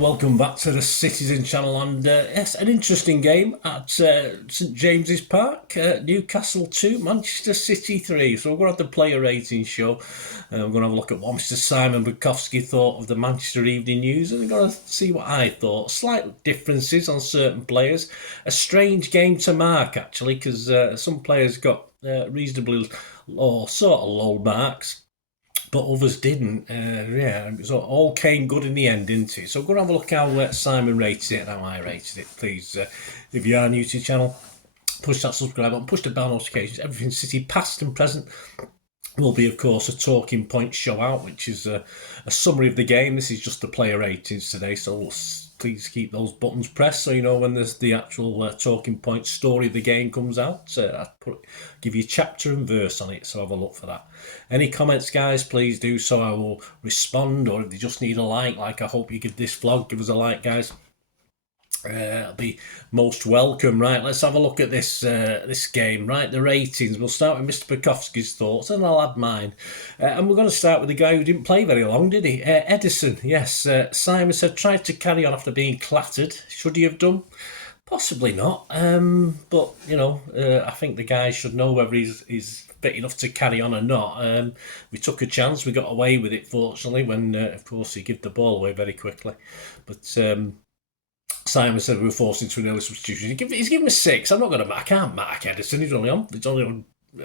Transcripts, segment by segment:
and welcome back to the Citizen channel. And yes, an interesting game at St James's Park. Newcastle 2, Manchester City 3. So we're going to have the player rating show. We're going to have a look at what Mr Simon Bajkowski thought of the Manchester Evening News, and we're going to see what I thought. Slight differences on certain players. A strange game to mark, actually, because some players got reasonably or sort of low marks, but others didn't. So it all came good in the end, didn't it? So we're going to have a look how Simon rated it and how I rated it. Please, if you are new to the channel, push that subscribe button, push the bell notifications. Everything City, past and present, will be, of course, a talking point show out, which is a summary of the game. This is just the player ratings today, so please keep those buttons pressed so you know when there's the actual talking point story of the game comes out. Give you chapter and verse on it, so have a look for that. Any comments, guys, please do so. I will respond, or if you just need a like I hope you give this vlog, give us a like, guys. It'll be most welcome. Right, let's have a look at this this game. Right, the ratings. We'll start with Mr Bajkowski's thoughts, and I'll add mine. And we're going to start with the guy who didn't play very long, did he? Edison. Yes. Simon said tried to carry on after being clattered. Should he have done? Possibly not. But you know, I think the guy should know whether he's fit enough to carry on or not. We took a chance. We got away with it, fortunately, when of course he gave the ball away very quickly. But Simon said we were forced into an early substitution. He's given a 6. I'm not going to mark. I can't mark Edison. He's only on.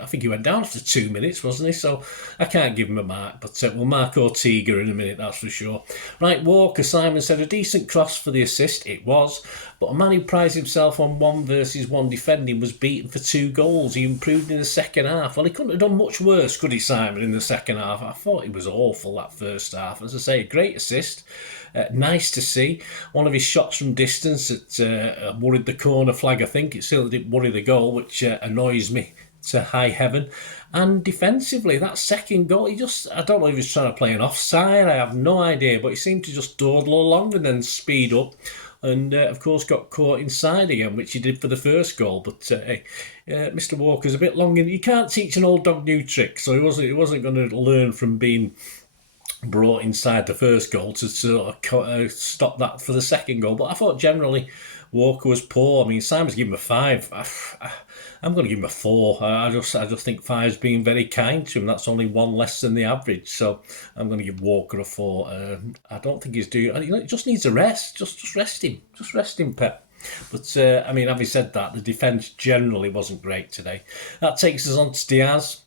I think he went down after 2 minutes, wasn't he? So I can't give him a mark. But we'll mark Ortega in a minute, that's for sure. Right, Walker. Simon said a decent cross for the assist. It was. But a man who prized himself on 1 versus 1 defending was beaten for 2 goals. He improved in the second half. Well, he couldn't have done much worse, could he, Simon, in the second half? I thought he was awful that first half. As I say, a great assist. Nice to see. One of his shots from distance that worried the corner flag, I think. It still didn't worry the goal, which annoys me to high heaven. And defensively, that second goal, I don't know if he was trying to play an offside, I have no idea, but he seemed to just dawdle along and then speed up. And, of course, got caught inside again, which he did for the first goal. But Mr Walker's a bit long. You can't teach an old dog new tricks, so he wasn't going to learn from being brought inside the first goal to sort of stop that for the second goal. But I thought generally Walker was poor. I mean, Simon's given him a 5. I'm going to give him a 4. I just think 5's being very kind to him. That's only 1 less than the average. So I'm going to give Walker a 4. I don't think he's doing. He just needs a rest. Just rest him. Just rest him, Pep. But I mean, having said that, the defence generally wasn't great today. That takes us on to Diaz.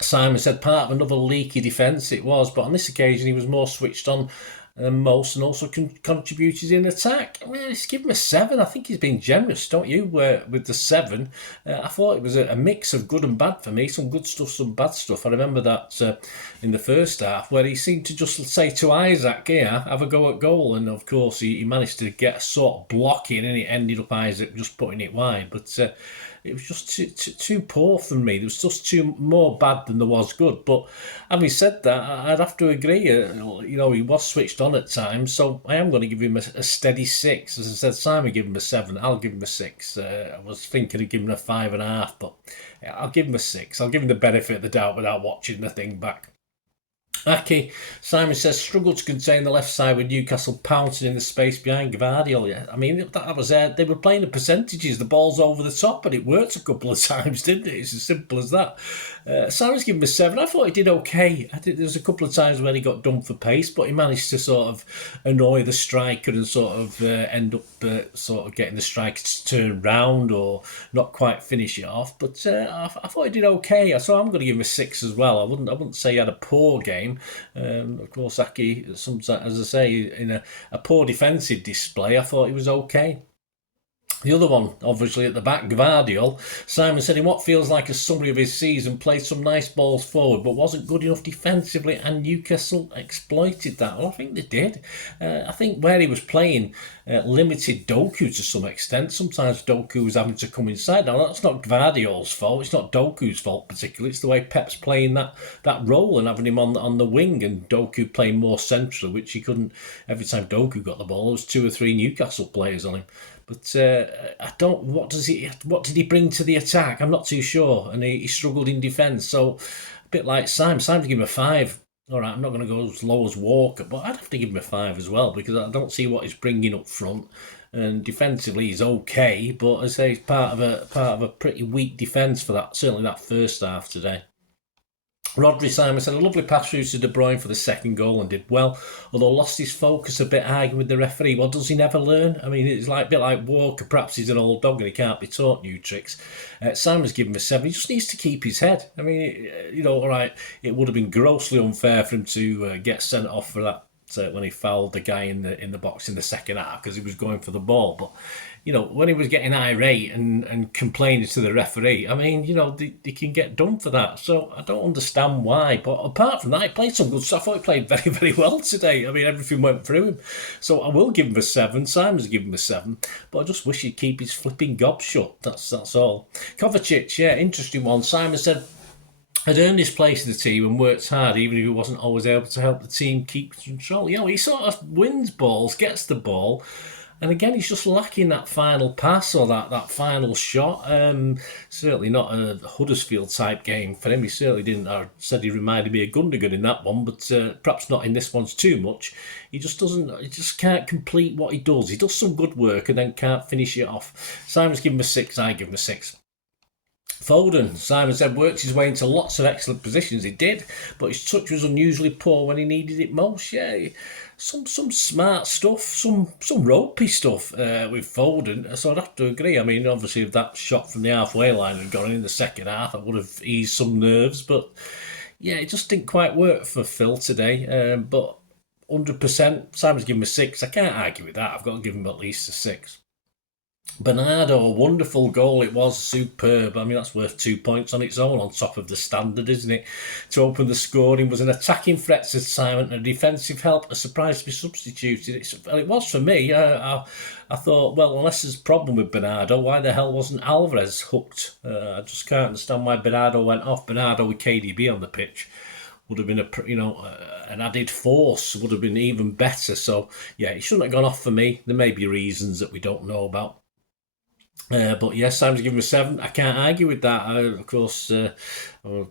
Simon said part of another leaky defence it was, but on this occasion he was more switched on than most and also contributed in attack. I mean, let's give him a 7. I think he's been generous, don't you, with the 7? I thought it was a mix of good and bad for me, some good stuff, some bad stuff. I remember that in the first half where he seemed to just say to Isaac, yeah, have a go at goal, and of course he managed to get a sort of block in and it ended up Isaac just putting it wide. But it was just too poor for me. There was just too more bad than there was good. But having said that, I'd have to agree. You know, he was switched on at times, so I am going to give him a steady 6. As I said, Simon gave him a 7. I'll give him a 6. I was thinking of giving him a 5.5, but I'll give him a 6. I'll give him the benefit of the doubt without watching the thing back. Aki, Simon says, struggled to contain the left side with Newcastle pouncing in the space behind Gvardiol. Yeah, I mean, that was they were playing the percentages, the ball's over the top, but it worked a couple of times, didn't it? It's as simple as that. Simon's given him a 7. I thought he did okay. I think there was a couple of times where he got done for pace, but he managed to sort of annoy the striker and sort of end up sort of getting the striker to turn round or not quite finish it off. But I thought he did okay. So I'm going to give him a 6 as well. I wouldn't say he had a poor game. Of course, Aki, sometimes, as I say, in a poor defensive display, I thought he was okay. The other one, obviously, at the back, Gvardiol. Simon said in what feels like a summary of his season, played some nice balls forward, but wasn't good enough defensively, and Newcastle exploited that. Well, I think they did. I think where he was playing limited Doku to some extent. Sometimes Doku was having to come inside. Now, that's not Gvardiol's fault. It's not Doku's fault particularly. It's the way Pep's playing that role and having him on the wing and Doku playing more centrally, which he couldn't. Every time Doku got the ball, there was 2 or 3 Newcastle players on him. But I don't. What did he bring to the attack? I'm not too sure. And he struggled in defence. So a bit like Simon. Simon gave him a 5. All right, I'm not going to go as low as Walker, but I'd have to give him a 5 as well because I don't see what he's bringing up front. And defensively, he's okay, but as I say, he's part of a pretty weak defence for that. Certainly that first half today. Rodri Simon said a lovely pass through to De Bruyne for the second goal and did well, although lost his focus a bit arguing with the referee. Well, does he never learn? I mean, it's like a bit like Walker. Perhaps he's an old dog and he can't be taught new tricks. Simon's given him a 7. He just needs to keep his head. I mean, all right, it would have been grossly unfair for him to get sent off for that when he fouled the guy in the box in the second half because he was going for the ball. But when he was getting irate and complaining to the referee, I mean, they can get done for that. So I don't understand why. But apart from that, he played some good stuff. I thought he played very, very well today. I mean, everything went through him. So I will give him a 7. Simon's given him a 7. But I just wish he'd keep his flipping gob shut. That's all. Kovacic, yeah, interesting one. Simon said, had earned his place in the team and worked hard, even if he wasn't always able to help the team keep control. He sort of wins balls, gets the ball, and again, he's just lacking that final pass or that final shot. Certainly not a Huddersfield type game for him. He certainly didn't. I said he reminded me of Gundogan in that one, but perhaps not in this one's too much. He just doesn't. He just can't complete what he does. He does some good work and then can't finish it off. Simon's given him a 6. I give him a 6. Foden, Simon said, worked his way into lots of excellent positions. He did, but his touch was unusually poor when he needed it most. Yeah, some smart stuff, some ropey stuff with Foden. So I'd have to agree. I mean, obviously, if that shot from the halfway line had gone in the second half, I would have eased some nerves. But yeah, it just didn't quite work for Phil today. But 100%, Simon's given him a 6. I can't argue with that. I've got to give him at least a 6. Bernardo, a wonderful goal. It was superb. I mean, that's worth 2 points on its own, on top of the standard, isn't it? To open the scoring was an attacking threat, said Simon, and a defensive help. A surprise to be substituted. It was for me. I thought, well, unless there's a problem with Bernardo, why the hell wasn't Alvarez hooked? I just can't understand why Bernardo went off. Bernardo with KDB on the pitch would have been an added force, would have been even better. So yeah, it shouldn't have gone off for me. There may be reasons that we don't know about. But yes, Simon's given him a 7. I can't argue with that. Of course,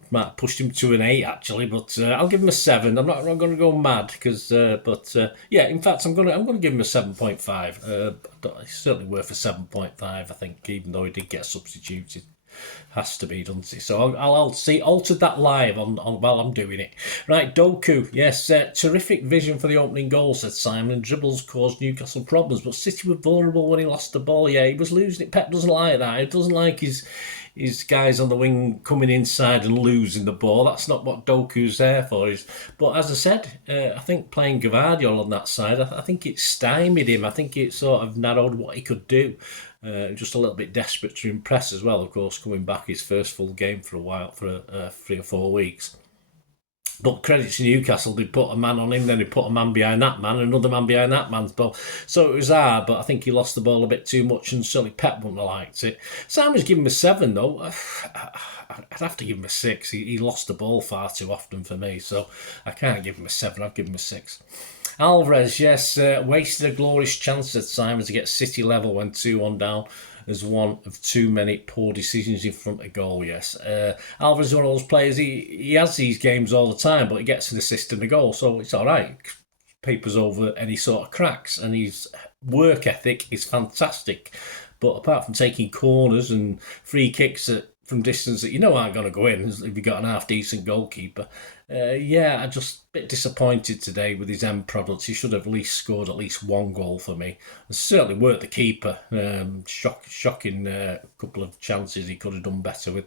Marc pushed him to an 8 actually, but I'll give him a 7. I'm not going to go mad because, yeah. In fact, I'm going to give him a 7.5. It's certainly worth a 7.5. I think, even though he did get substituted. Has to be, doesn't it? So I'll see. Altered that live on while I'm doing it. Right, Doku. Yes, terrific vision for the opening goal, said Simon. And dribbles caused Newcastle problems, but City were vulnerable when he lost the ball. Yeah, he was losing it. Pep doesn't like that. He doesn't like his guys on the wing coming inside and losing the ball. That's not what Doku's there for. But as I said, I think playing Gvardiol on that side, I think it stymied him. I think it sort of narrowed what he could do. Just a little bit desperate to impress as well, of course, coming back his first full game for a while, for 3 or 4 weeks. But credit to Newcastle, they put a man on him, then they put a man behind that man, another man behind that man's ball. So it was hard, but I think he lost the ball a bit too much, and certainly Pep wouldn't have liked it. Simon's given him a 7, though. I'd have to give him a 6. He lost the ball far too often for me, so I can't give him a 7. I'd give him a 6. Alvarez, yes, wasted a glorious chance at Simon to get City level when 2-1 down as one of too many poor decisions in front of goal, yes. Alvarez is one of those players, he has these games all the time, but he gets an assist and a goal, so it's all right. Papers over any sort of cracks, and his work ethic is fantastic. But apart from taking corners and free kicks from distance that aren't going to go in if you've got an half-decent goalkeeper, I'm just a bit disappointed today with his end products. He should have at least scored at least 1 goal for me. And certainly worked the keeper. Shocking couple of chances he could have done better with.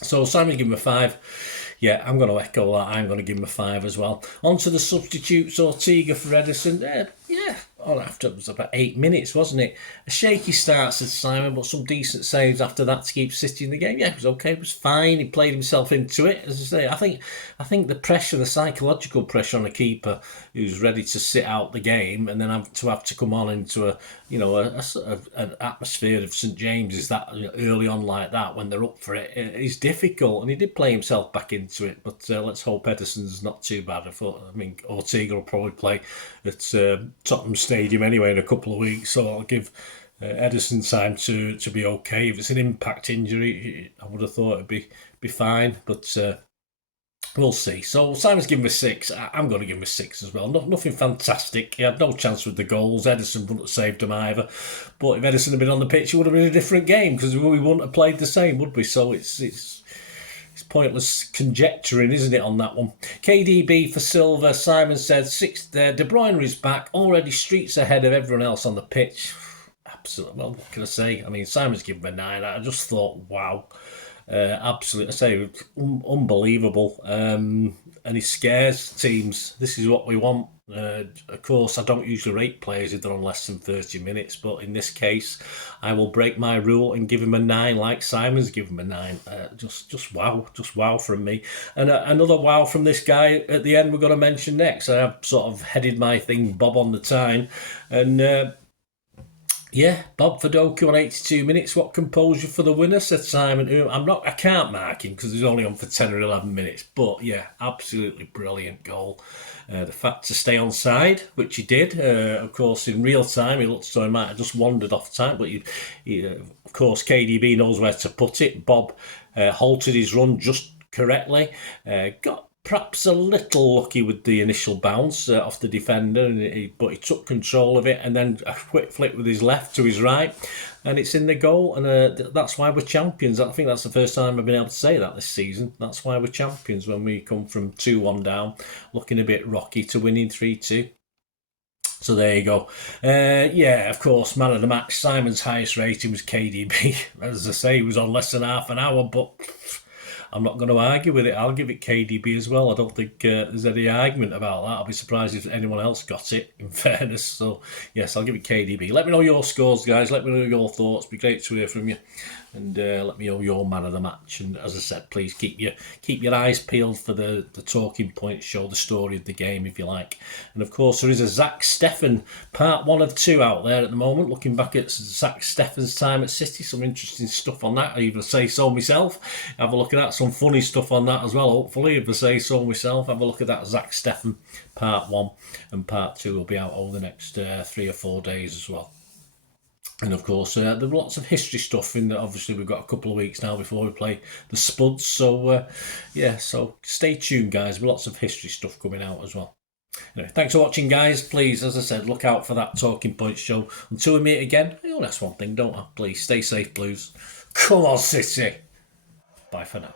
So Simon give him a 5. Yeah, I'm going to echo that. I'm going to give him a 5 as well. On to the substitutes, Ortega for Ederson. After it was about 8 minutes, wasn't it? A shaky start, said Simon, but some decent saves after that to keep City in the game. Yeah, it was okay. It was fine. He played himself into it. As I say, I think the pressure, the psychological pressure on a keeper who's ready to sit out the game and then have to come on into an atmosphere of St James's that early on like that when they're up for it is difficult. And he did play himself back into it. But let's hope Ederson's not too bad. I mean, Ortega will probably play at Tottenham Stadium anyway in a couple of weeks, so I'll give Ederson time to be okay. If it's an impact injury, I would have thought it'd be fine, but We'll see. So Simon's given me 6. I'm going to give him a 6 as well. Nothing fantastic. He had no chance with the goals. Edison wouldn't have saved him either. But if Edison had been on the pitch, it would have been a different game because we wouldn't have played the same, would we? So it's pointless conjecturing, isn't it, on that one? KDB for silver. Simon said 6 there. De Bruyne is back, already streets ahead of everyone else on the pitch. Absolutely. Well, what can I say? I mean, Simon's given him a 9. I just thought, wow. Absolutely, I say, unbelievable. And he scares teams. This is what we want. Of course, I don't usually rate players if they're on less than 30 minutes, but in this case, I will break my rule and give him a 9, like Simon's given him a 9. Just wow from me. And another wow from this guy at the end we're going to mention next. I have sort of headed my thing, Bobb on the Tyne, and yeah, Bob Fadoku on 82 minutes. What composure for the winner, said Simon. I can't mark him because he's only on for 10 or 11 minutes. But yeah, absolutely brilliant goal. The fact to stay on side, which he did. Of course, in real time, he looked so he might have just wandered off time. But of course, KDB knows where to put it. Bob halted his run just correctly. Got perhaps a little lucky with the initial bounce off the defender, but he took control of it, and then a quick flick with his left to his right, and it's in the goal, and that's why we're champions. I think that's the first time I've been able to say that this season. That's why we're champions, when we come from 2-1 down, looking a bit rocky, to winning 3-2. So there you go. Yeah, of course, man of the match. Simon's highest rating was KDB. As I say, he was on less than half an hour, but I'm not going to argue with it. I'll give it KDB as well. I don't think there's any argument about that. I'll be surprised if anyone else got it, in fairness. So, yes, I'll give it KDB. Let me know your scores, guys. Let me know your thoughts. It'd be great to hear from you. And let me know your man of the match. And as I said, please keep your eyes peeled for the talking points, show the story of the game, if you like. And, of course, there is a Zach Steffen part 1 of 2 out there at the moment. Looking back at Zach Steffen's time at City, some interesting stuff on that. I even say so myself. Have a look at that. Some funny stuff on that as well, hopefully, if I say so myself. Have a look at that Zach Steffen part 1, and part 2 will be out over the next 3 or 4 days as well. And of course, there's lots of history stuff in that. Obviously, we've got a couple of weeks now before we play the Spuds. So, yeah, so stay tuned, guys. With lots of history stuff coming out as well. Anyway, thanks for watching, guys. Please, as I said, look out for that Talking Points show. Until we meet again, I only ask one thing, don't I? Please, stay safe, Blues. Come on, City. Bye for now.